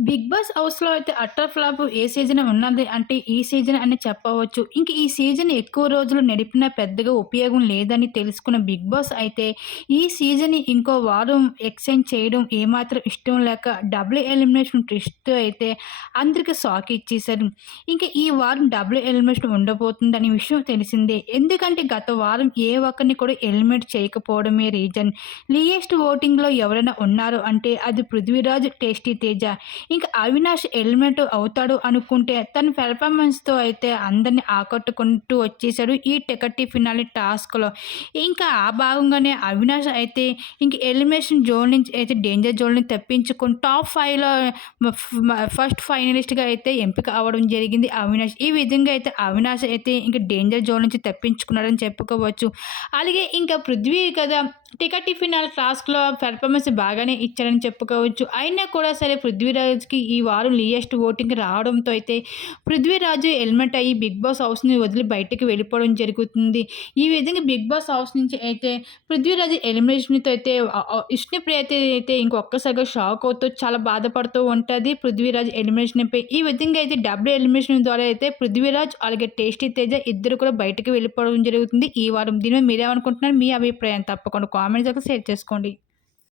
Big boss హౌస్‌లో అయితే utter flop ఏ season ఉన్నది అంటే ఈ సీజన్ అని చెప్పవచ్చు. ఇంక ఈ సీజన్ ఎక్కువ రోజులు నడిపినా పెద్దగా ఉపయోగం లేదని తెలుసుకున్న బిగ్ బాస్ అయితే ఈ సీజన్ ఇంకో వారం ఎక్స్చేంజ్ చేయడం ఏమాత్రం ఇష్టం లేక డబుల్ ఎలిమినేషన్ ట్విస్ట్‌తో అయితే అందరికి షాక్ ఇచ్చేశారు. ఇంకా ఈ వారం డబుల్ ఎలిమినేషన్ ఉండబోతుందనే విషయం తెలిసిందే. ఎందుకంటే గత వారం ఏ ఒక్కరిని కూడా ఎలిమినేట్ చేయకపోవడమే రీజన్. లీయెస్ట్ ఓటింగ్‌లో ఎవరైనా ఉన్నారు అంటే అది పృథ్వీరాజ్, టేస్టీ తేజ. ఇంకా అవినాష్ ఎలిమినేట్ అవుతాడు అనుకుంటే తన పెర్ఫార్మెన్స్‌తో అయితే అందరిని ఆకట్టుకుంటూ వచ్చేసాడు ఈ టికెట్ ఫినాలి టాస్క్‌లో. ఇంకా ఆ భాగంగానే అవినాష్ అయితే ఇంక ఎలిమినేషన్ జోన్ నుంచి అయితే డేంజర్ జోన్‌ని తప్పించుకుని టాప్ ఫైవ్లో ఫస్ట్ ఫైనలిస్ట్‌గా అయితే ఎంపిక అవ్వడం జరిగింది అవినాష్. ఈ విధంగా అయితే అవినాష్ అయితే ఇంకా డేంజర్ జోన్ నుంచి తప్పించుకున్నాడని చెప్పుకోవచ్చు. అలాగే ఇంకా పృథ్వీ కదా టికెట్ ఫినాల్ టాస్క్‌లో పెర్ఫార్మెన్స్ బాగానే ఇచ్చారని చెప్పుకోవచ్చు. అయినా కూడా సరే పృథ్వీరాజ్‌కి ఈ వారం లియెస్ట్ ఓటింగ్ రావడంతో అయితే పృథ్వీరాజు హెల్మెట్ అయ్యి బిగ్ బాస్ హౌస్‌ని వదిలి బయటకు వెళ్ళిపోవడం జరుగుతుంది. ఈ విధంగా బిగ్ బాస్ హౌస్ నుంచి అయితే పృథ్వీరాజు ఎలిమినేషన్‌తో అయితే ఆహ్, విష్ణుప్రియ అయితే ఇంకొక్కసారిగా షాక్ అవుతూ చాలా బాధపడుతూ ఉంటుంది పృథ్వీరాజ్ ఎలిమినేషన్‌పై. ఈ విధంగా అయితే డబుల్ ఎలిమినేషన్ ద్వారా అయితే పృథ్వీరాజ్ అలాగే టేస్టీ తేజ ఇద్దరు కూడా బయటకు వెళ్ళిపోవడం జరుగుతుంది ఈ వారం. దీని మీద మీరేమనుకుంటున్నారు? మీ అభిప్రాయం తప్పకుండా కామెంట్ సెక్షన్‌లో షేర్ చేసుకోండి.